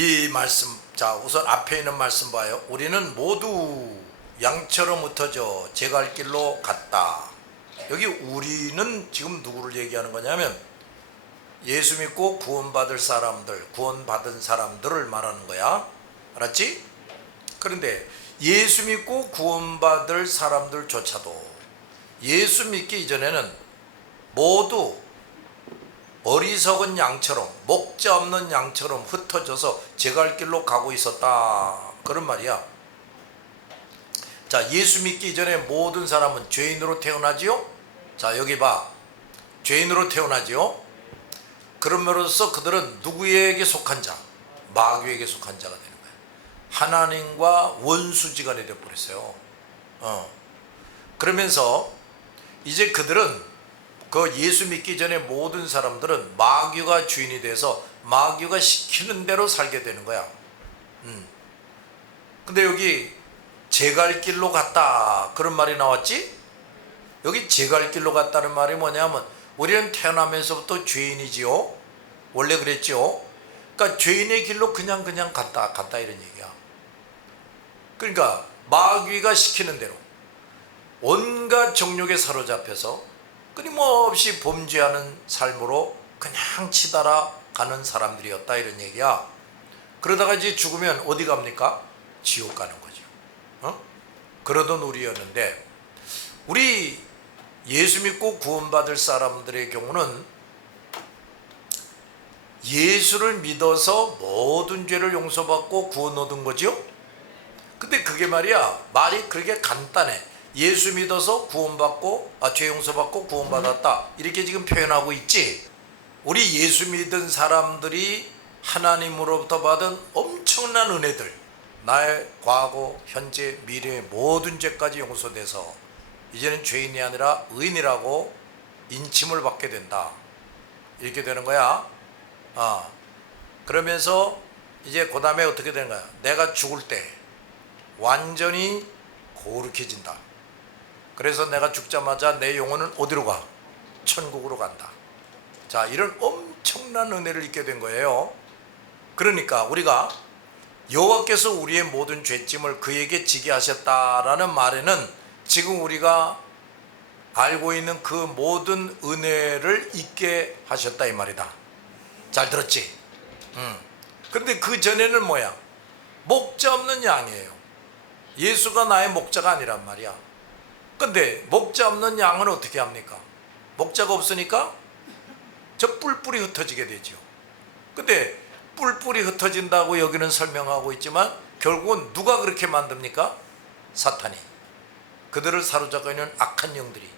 이 말씀 자 우선 앞에 있는 말씀 봐요. 우리는 모두 양처럼 흩어져 제 갈 길로 갔다. 여기 우리는 지금 누구를 얘기하는 거냐면 예수 믿고 구원받을 사람들, 구원받은 사람들을 말하는 거야. 알았지? 그런데 예수 믿고 구원받을 사람들조차도 예수 믿기 이전에는 모두 어리석은 양처럼 목자 없는 양처럼 흩어져서 제갈 길로 가고 있었다. 그런 말이야. 자, 예수 믿기 이전에 모든 사람은 죄인으로 태어나지요? 자, 여기 봐. 죄인으로 태어나지요? 그럼으로써 그들은 누구에게 속한 자? 마귀에게 속한 자가 되는 거야. 하나님과 원수지간이 되어 버렸어요. 어. 그러면서 이제 그들은 그 예수 믿기 전에 모든 사람들은 마귀가 주인이 돼서 마귀가 시키는 대로 살게 되는 거야. 음. 근데 여기 제갈 길로 갔다 그런 말이 나왔지? 여기 제갈 길로 갔다는 말이 뭐냐면 우리는 태어나면서부터 죄인이지요. 원래 그랬지요. 그러니까 죄인의 길로 그냥 그냥 갔다 갔다 이런 얘기야. 그러니까 마귀가 시키는 대로 온갖 정욕에 사로잡혀서 끊임없이 범죄하는 삶으로 그냥 치달아 가는 사람들이었다 이런 얘기야. 그러다가 이제 죽으면 어디 갑니까? 지옥 가는 거죠. 어? 그러던 우리였는데 우리 예수 믿고 구원받을 사람들의 경우는 예수를 믿어서 모든 죄를 용서받고 구원 얻은 거죠. 근데 그게 말이야 말이 그렇게 간단해. 예수 믿어서 구원받고 아, 죄 용서받고 구원받았다 이렇게 지금 표현하고 있지. 우리 예수 믿은 사람들이 하나님으로부터 받은 엄청난 은혜들, 나의 과거, 현재, 미래의 모든 죄까지 용서돼서 이제는 죄인이 아니라 의인이라고 인침을 받게 된다. 이렇게 되는 거야. 아 그러면서 이제 그 다음에 어떻게 되는 거야? 내가 죽을 때 완전히 거룩해진다. 그래서 내가 죽자마자 내 영혼은 어디로 가? 천국으로 간다. 자, 이런 엄청난 은혜를 입게 된 거예요. 그러니까 우리가 여호와께서 우리의 모든 죄짐을 그에게 지게 하셨다라는 말에는 지금 우리가 알고 있는 그 모든 은혜를 잊게 하셨다 이 말이다. 잘 들었지? 음. 근데 그 전에는 뭐야? 목자 없는 양이에요. 예수가 나의 목자가 아니란 말이야. 근데 목자 없는 양은 어떻게 합니까? 목자가 없으니까 저 뿔뿔이 흩어지게 되죠. 근데 뿔뿔이 흩어진다고 여기는 설명하고 있지만 결국은 누가 그렇게 만듭니까? 사탄이. 그들을 사로잡고 있는 악한 영들이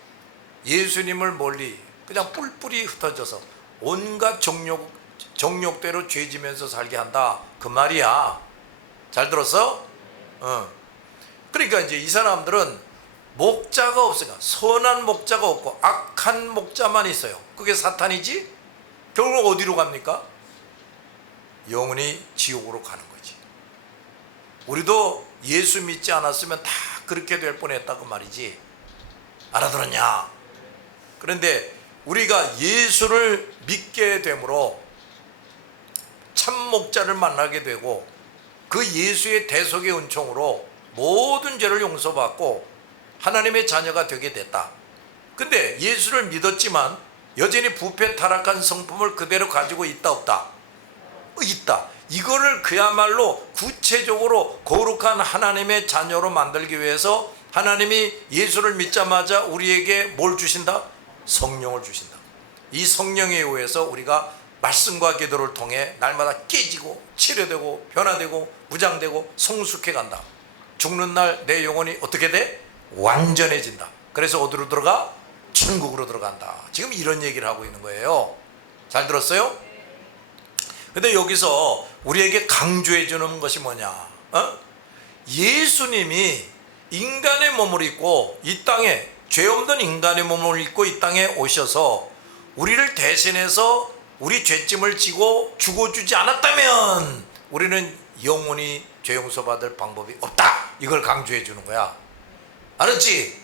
예수님을 멀리 그냥 뿔뿔이 흩어져서 온갖 정욕, 정욕대로 죄 지면서 살게 한다. 그 말이야. 잘 들었어? 어. 그러니까 이제 이 사람들은 목자가 없으니까 선한 목자가 없고 악한 목자만 있어요. 그게 사탄이지? 결국 어디로 갑니까? 영원히 지옥으로 가는 거지. 우리도 예수 믿지 않았으면 다 그렇게 될 뻔했다고 말이지. 알아들었냐? 그런데 우리가 예수를 믿게 되므로 참 목자를 만나게 되고 그 예수의 대속의 은총으로 모든 죄를 용서받고 하나님의 자녀가 되게 됐다. 근데 예수를 믿었지만 여전히 부패 타락한 성품을 그대로 가지고 있다 없다? 어, 있다. 이거를 그야말로 구체적으로 거룩한 하나님의 자녀로 만들기 위해서 하나님이 예수를 믿자마자 우리에게 뭘 주신다? 성령을 주신다. 이 성령에 의해서 우리가 말씀과 기도를 통해 날마다 깨지고 치료되고 변화되고 무장되고 성숙해 간다. 죽는 날 내 영혼이 어떻게 돼? 완전해진다. 그래서 어디로 들어가? 천국으로 들어간다. 지금 이런 얘기를 하고 있는 거예요. 잘 들었어요? 근데 여기서 우리에게 강조해 주는 것이 뭐냐? 어? 예수님이 인간의 몸을 입고 이 땅에 죄 없는 인간의 몸을 입고 이 땅에 오셔서 우리를 대신해서 우리 죄짐을 지고 죽어주지 않았다면 우리는 영원히 죄 용서 받을 방법이 없다. 이걸 강조해 주는 거야. 알았지?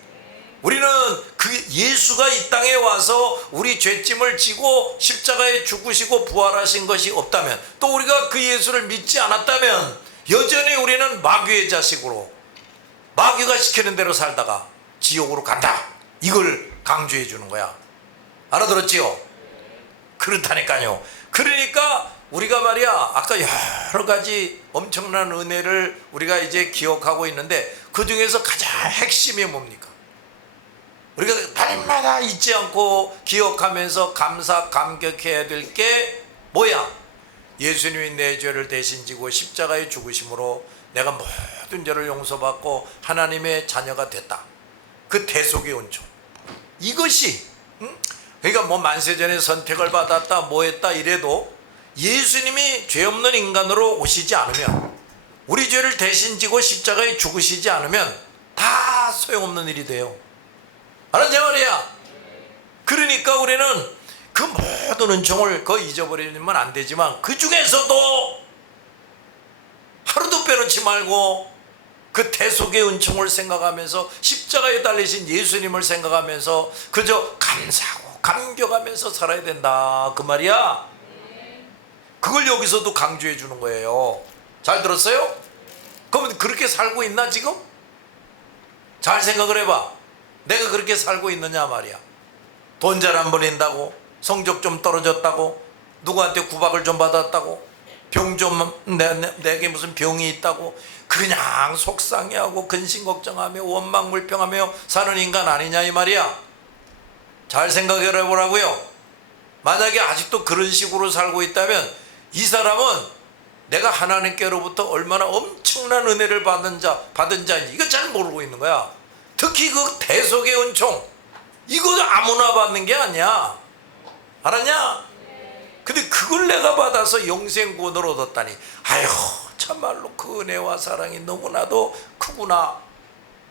우리는 그 예수가 이 땅에 와서 우리 죄짐을 지고 십자가에 죽으시고 부활하신 것이 없다면 또 우리가 그 예수를 믿지 않았다면 여전히 우리는 마귀의 자식으로 마귀가 시키는 대로 살다가 지옥으로 간다. 이걸 강조해 주는 거야. 알아들었지요? 그렇다니까요. 그러니까 우리가 말이야 아까 여러 가지 엄청난 은혜를 우리가 이제 기억하고 있는데 그 중에서 가장 핵심이 뭡니까? 우리가 날마다 잊지 않고 기억하면서 감사 감격해야 될 게 뭐야? 예수님이 내 죄를 대신 지고 십자가에 죽으심으로 내가 모든 죄를 용서받고 하나님의 자녀가 됐다. 그 대속의 은총. 이것이 응? 그러니까 뭐 만세전에 선택을 받았다 뭐 했다 이래도 예수님이 죄 없는 인간으로 오시지 않으면 우리 죄를 대신 지고 십자가에 죽으시지 않으면 다 소용없는 일이 돼요. 알았냐 말이야. 그러니까 우리는 그 모든 은총을 그 잊어버리면 안 되지만 그 중에서도 하루도 빼놓지 말고 그 대속의 은총을 생각하면서 십자가에 달리신 예수님을 생각하면서 그저 감사하고 감격하면서 살아야 된다 그 말이야 그걸 여기서도 강조해 주는 거예요 잘 들었어요? 그러면 그렇게 살고 있나 지금? 잘 생각을 해봐 내가 그렇게 살고 있느냐 말이야 돈 잘 안 벌린다고 성적 좀 떨어졌다고 누구한테 구박을 좀 받았다고 병 좀 내게 무슨 병이 있다고 그냥 속상해하고 근심 걱정하며 원망 불평하며 사는 인간 아니냐 이 말이야 잘 생각해 보라고요 만약에 아직도 그런 식으로 살고 있다면 이 사람은 내가 하나님께로부터 얼마나 엄청난 은혜를 받은 자 받은 자인지 이거 잘 모르고 있는 거야. 특히 그 대속의 은총. 이거 아무나 받는 게 아니야. 알았냐? 근데 그걸 내가 받아서 영생구원을 얻었다니. 아휴 참말로 그 은혜와 사랑이 너무나도 크구나.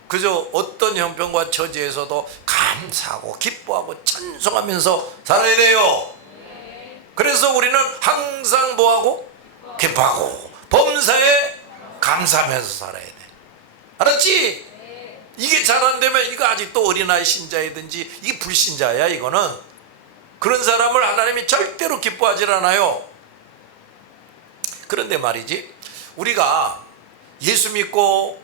그저 어떤 형편과 처지에서도 감사하고 기뻐하고 찬송하면서 살아야 돼요. 그래서 우리는 항상 뭐하고 기뻐하고 범사에 감사하면서 살아야 돼 알았지? 이게 잘 안 되면 이거 아직도 어린아이 신자이든지 이게 불신자야 이거는 그런 사람을 하나님이 절대로 기뻐하지 않아요. 그런데 말이지, 우리가 예수 믿고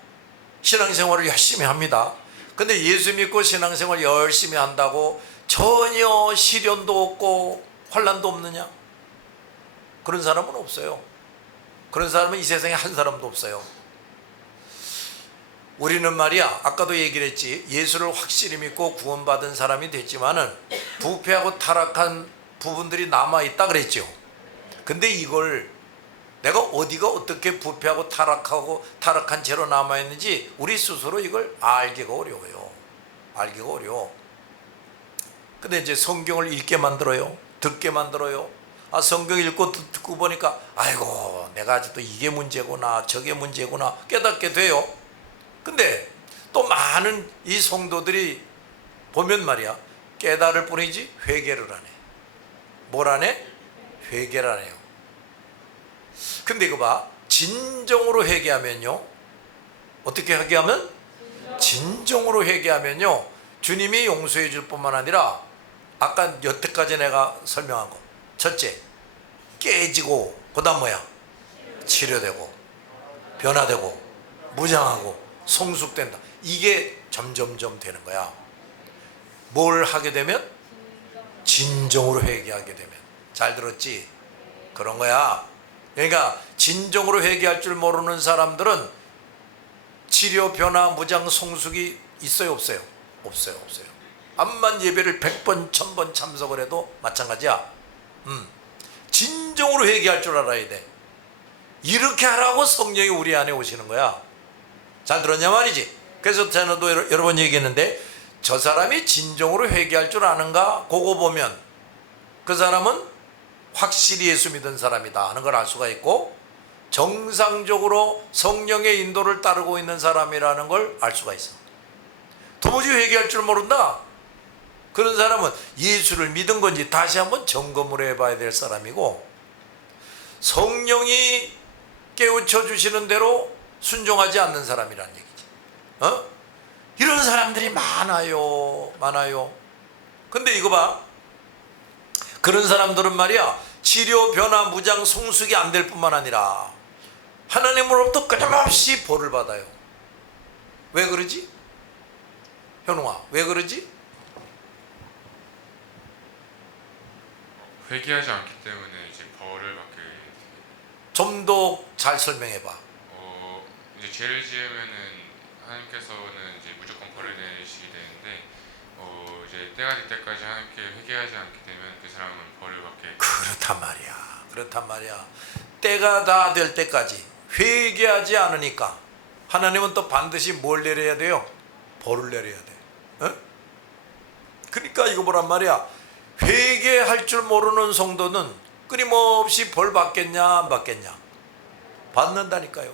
신앙생활을 열심히 합니다. 근데 예수 믿고 신앙생활 열심히 한다고 전혀 시련도 없고 환란도 없느냐? 그런 사람은 없어요. 그런 사람은 이 세상에 한 사람도 없어요. 우리는 말이야 아까도 얘기를 했지 예수를 확실히 믿고 구원받은 사람이 됐지만은 부패하고 타락한 부분들이 남아 있다 그랬죠. 근데 이걸 내가 어디가 어떻게 부패하고 타락하고 타락한 채로 남아 있는지 우리 스스로 이걸 알기가 어려워요. 알기가 어려워. 근데 이제 성경을 읽게 만들어요. 듣게 만들어요. 아 성경 읽고 듣- 듣고 보니까 아이고 내가 아직도 이게 문제구나 저게 문제구나 깨닫게 돼요. 근데 또 많은 이 성도들이 보면 말이야 깨달을 뿐이지 회개를 안 해. 뭘 안 해? 회개를 안 해요. 근데 이거 봐 진정으로 회개하면요 어떻게 회개하면? 진정으로 회개하면요 주님이 용서해 줄 뿐만 아니라 아까 여태까지 내가 설명한 거 첫째 깨지고 그 다음 뭐야 치료되고 변화되고 무장하고 성숙된다. 이게 점점점 되는 거야. 뭘 하게 되면 진정으로 회개하게 되면 잘 들었지? 그런 거야. 그러니까 진정으로 회개할 줄 모르는 사람들은 치료 변화 무장 성숙이 있어요 없어요? 없어요 없어요. 암만 예배를 100번 1000번 참석을 해도 마찬가지야. 음. 진정으로 회개할 줄 알아야 돼. 이렇게 하라고 성령이 우리 안에 오시는 거야. 잘 들었냐 말이지. 그래서 저도 여러, 여러 번 얘기했는데 저 사람이 진정으로 회개할 줄 아는가? 그거 보면 그 사람은 확실히 예수 믿은 사람이다 하는 걸 알 수가 있고 정상적으로 성령의 인도를 따르고 있는 사람이라는 걸 알 수가 있어. 도무지 회개할 줄 모른다. 그런 사람은 예수를 믿은 건지 다시 한번 점검을 해봐야 될 사람이고 성령이 깨우쳐 주시는 대로 순종하지 않는 사람이란 얘기지. 어? 이런 사람들이 많아요. 많아요. 근데 이거 봐. 그런 사람들은 말이야. 치료, 변화, 무장, 성숙이 안 될 뿐만 아니라 하나님으로부터 끊임없이 벌을 받아요. 왜 그러지? 현웅아, 왜 그러지? 회개하지 않기 때문에 이제 벌을 받게 좀 더 잘 설명해 봐. 어 이제 죄를 지으면은 하나님께서는 이제 무조건 벌을 내리시게 되는데 어 이제 때가 될 때까지 하나님께 회개하지 않게 되면 그 사람은 벌을 받게 그렇단 말이야. 그렇단 말이야. 때가 다 될 때까지 회개하지 않으니까 하나님은 또 반드시 뭘 내려야 돼요? 벌을 내려야 돼. 어? 그러니까 이거 보란 말이야. 회개할 줄 모르는 성도는 끊임없이 벌 받겠냐 안 받겠냐? 받는다니까요.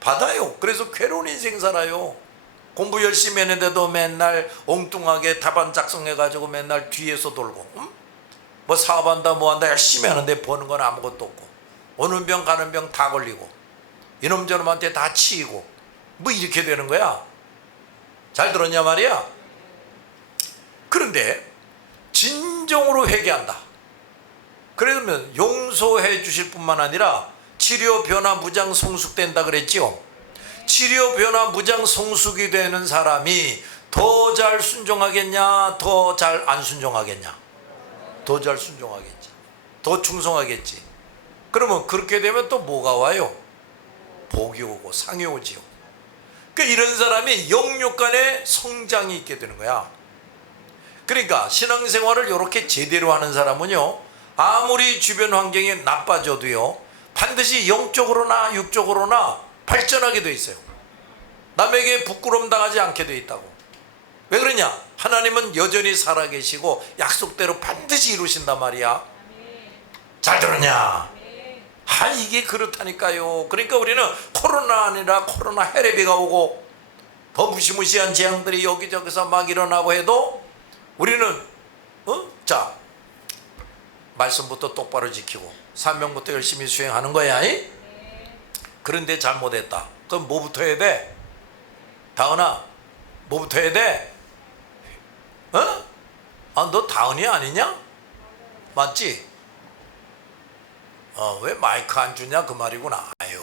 받아요. 그래서 괴로운 인생 살아요. 공부 열심히 했는데도 맨날 엉뚱하게 답안 작성해 가지고 맨날 뒤에서 돌고 응? 뭐 사업한다 뭐한다 열심히 하는데 버는 건 아무것도 없고 오는 병 가는 병 다 걸리고 이놈 저놈한테 다 치이고 뭐 이렇게 되는 거야 잘 들었냐 말이야 그런데 진정으로 회개한다 그러면 용서해 주실 뿐만 아니라 치료 변화 무장 성숙된다 그랬지요 치료 변화 무장 성숙이 되는 사람이 더 잘 순종하겠냐 더 잘 안 순종하겠냐 더 잘 순종하겠지. 더 충성하겠지. 그러면 그렇게 되면 또 뭐가 와요? 복이 오고 상이 오지요. 그러니까 이런 사람이 영육 간의 성장이 있게 되는 거야. 그러니까 신앙생활을 이렇게 제대로 하는 사람은요. 아무리 주변 환경이 나빠져도요. 반드시 영적으로나 육적으로나 발전하게 돼 있어요. 남에게 부끄러움 당하지 않게 돼 있다고. 왜 그러냐? 하나님은 여전히 살아계시고 약속대로 반드시 이루신단 말이야. 잘 들었냐? 아 이게 그렇다니까요. 그러니까 우리는 코로나 아니라 코로나 해레비가 오고 더 무시무시한 재앙들이 여기저기서 막 일어나고 해도 우리는 어? 자 말씀부터 똑바로 지키고 사명부터 열심히 수행하는 거야. 이? 그런데 잘못했다. 그럼 뭐부터 해야 돼? 다은아, 뭐부터 해야 돼? 어? 아, 너 다은이 아니냐? 맞지? 어, 왜 마이크 안 주냐? 그 말이구나. 아유.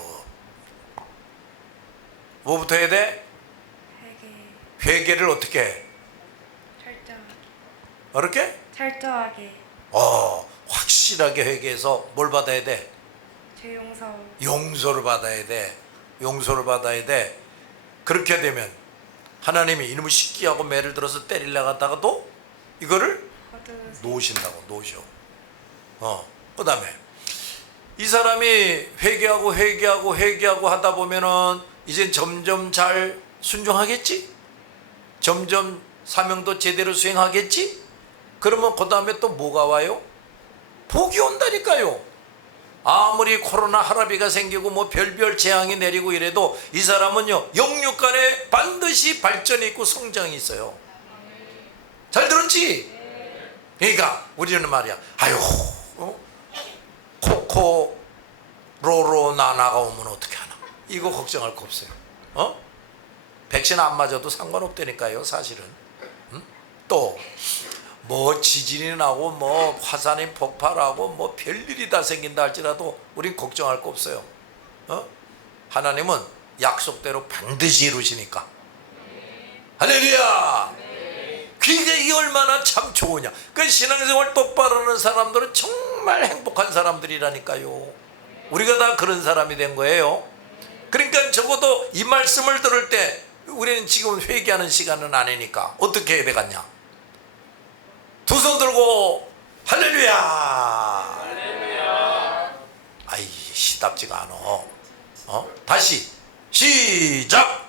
뭐부터 해야 돼? 회개 회개를 어떻게 해? 어렵게? 철저하게 어, 확실하게 회개해서 뭘 받아야 돼? 죄 용서 용서를 받아야 돼. 용서를 받아야 돼. 그렇게 되면 하나님이 이놈을 식기하고 매를 들어서 때리려 갔다가도 이거를 거두세요 놓으신다고 놓으셔. 어. 그다음에 이 사람이 회개하고 회개하고 회개하고 하다 보면은 이젠 점점 잘 순종하겠지? 점점 사명도 제대로 수행하겠지? 그러면 그 다음에 또 뭐가 와요? 복이 온다니까요. 아무리 코로나 할아비가 생기고 뭐 별별 재앙이 내리고 이래도 이 사람은요 영육 간에 반드시 발전이 있고 성장이 있어요. 잘 들었지? 그러니까 우리는 말이야. 아유, 어? 코코 로로 나나가 오면 어떻게 하나? 이거 걱정할 거 없어요. 어? 백신 안 맞아도 상관없다니까요, 사실은. 음? 또. 뭐 지진이 나고 뭐 화산이 폭발하고 뭐 별일이 다 생긴다 할지라도 우린 걱정할 거 없어요. 어? 하나님은 약속대로 반드시 이루시니까. 할렐루야. 그게 이 얼마나 참 좋으냐. 그 신앙생활 똑바로 하는 사람들은 정말 행복한 사람들이라니까요. 우리가 다 그런 사람이 된 거예요. 그러니까 적어도 이 말씀을 들을 때 우리는 지금 회개하는 시간은 아니니까 어떻게 해야 되겠냐? 두 손 들고 할렐루야. 할렐루야. 아이 시답지가 않어. 어? 다시 시작.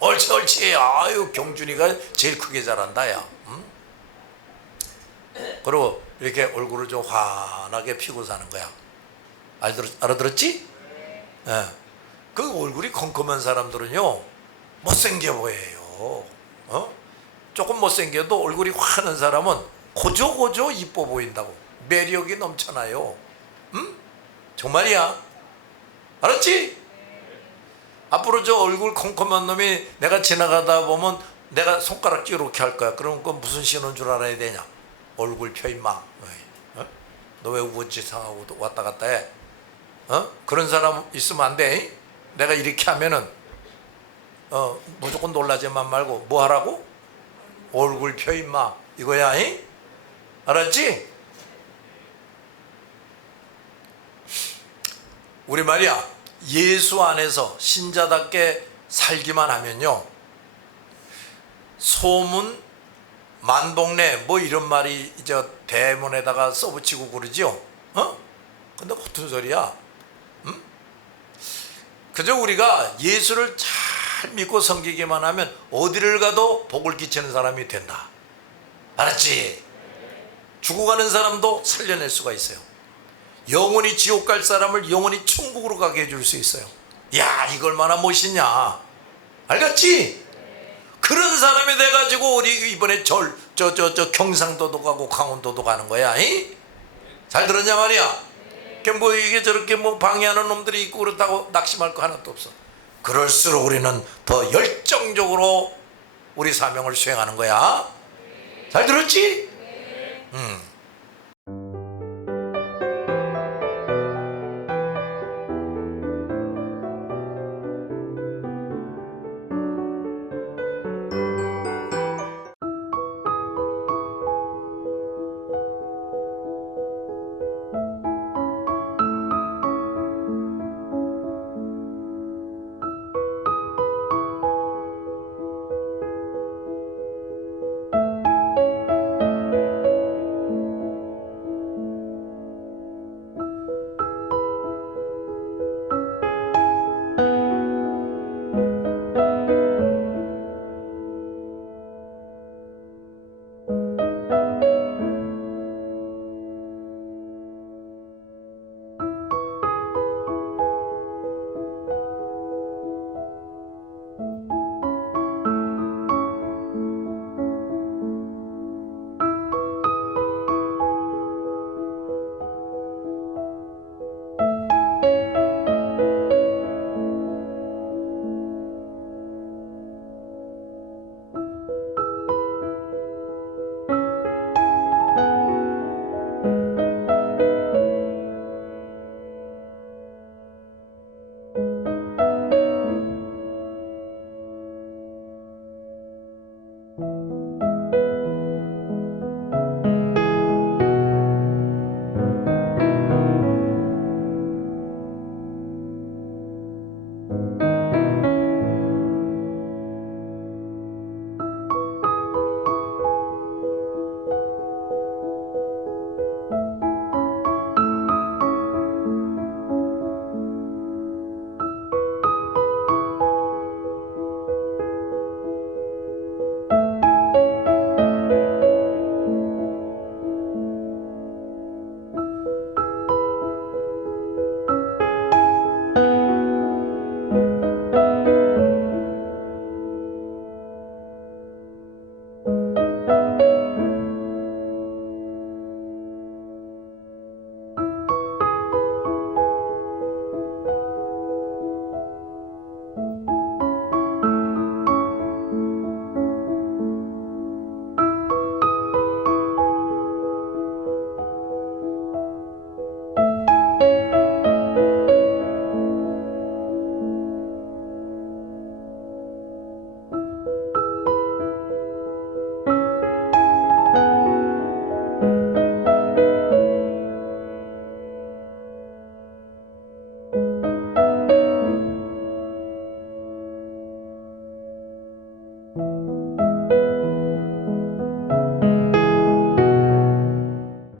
옳지 옳지. 아유 경준이가 제일 크게 잘한다 야. 응? 그리고 이렇게 얼굴을 좀 환하게 피고 사는 거야. 알들 알아들었지? 예. 그 얼굴이 컴컴한 사람들은요 못생겨 보여요. 어? 조금 못생겨도 얼굴이 환한 사람은 고조고조 이뻐 보인다고 매력이 넘쳐나요. 음? 정말이야. 알았지? 앞으로 저 얼굴 컴컴한 놈이 내가 지나가다 보면 내가 손가락 이렇게 할 거야. 그럼 그 무슨 신호인 줄 알아야 되냐? 얼굴 펴 임마. 어? 너왜 우거지 상하고 왔다 갔다 해? 어? 그런 사람 있으면 안 돼. 내가 이렇게 하면은 어 무조건 놀라지만 말고 뭐 하라고? 얼굴 펴 임마 이거야. 이? 알았지? 우리 말이야 예수 안에서 신자답게 살기만 하면요 소문 만동네 뭐 이런 말이 이제 대문에다가 써붙이고 그러지요 어? 근데 무슨 소리야 음? 그저 우리가 예수를 잘 믿고 섬기기만 하면 어디를 가도 복을 끼치는 사람이 된다 알았지? 죽어가는 사람도 살려낼 수가 있어요 영원히 지옥 갈 사람을 영원히 천국으로 가게 해줄 수 있어요. 야, 이걸 얼마나 멋있냐. 알겠지? 그런 사람이 돼가지고 우리 이번에 절, 저, 저, 저 경상도도 가고 강원도도 가는 거야. 이? 잘 들었냐 말이야? 그뭐 이게 저렇게 뭐 방해하는 놈들이 있고 그렇다고 낙심할 거 하나도 없어. 그럴수록 우리는 더 열정적으로 우리 사명을 수행하는 거야. 잘 들었지? 음.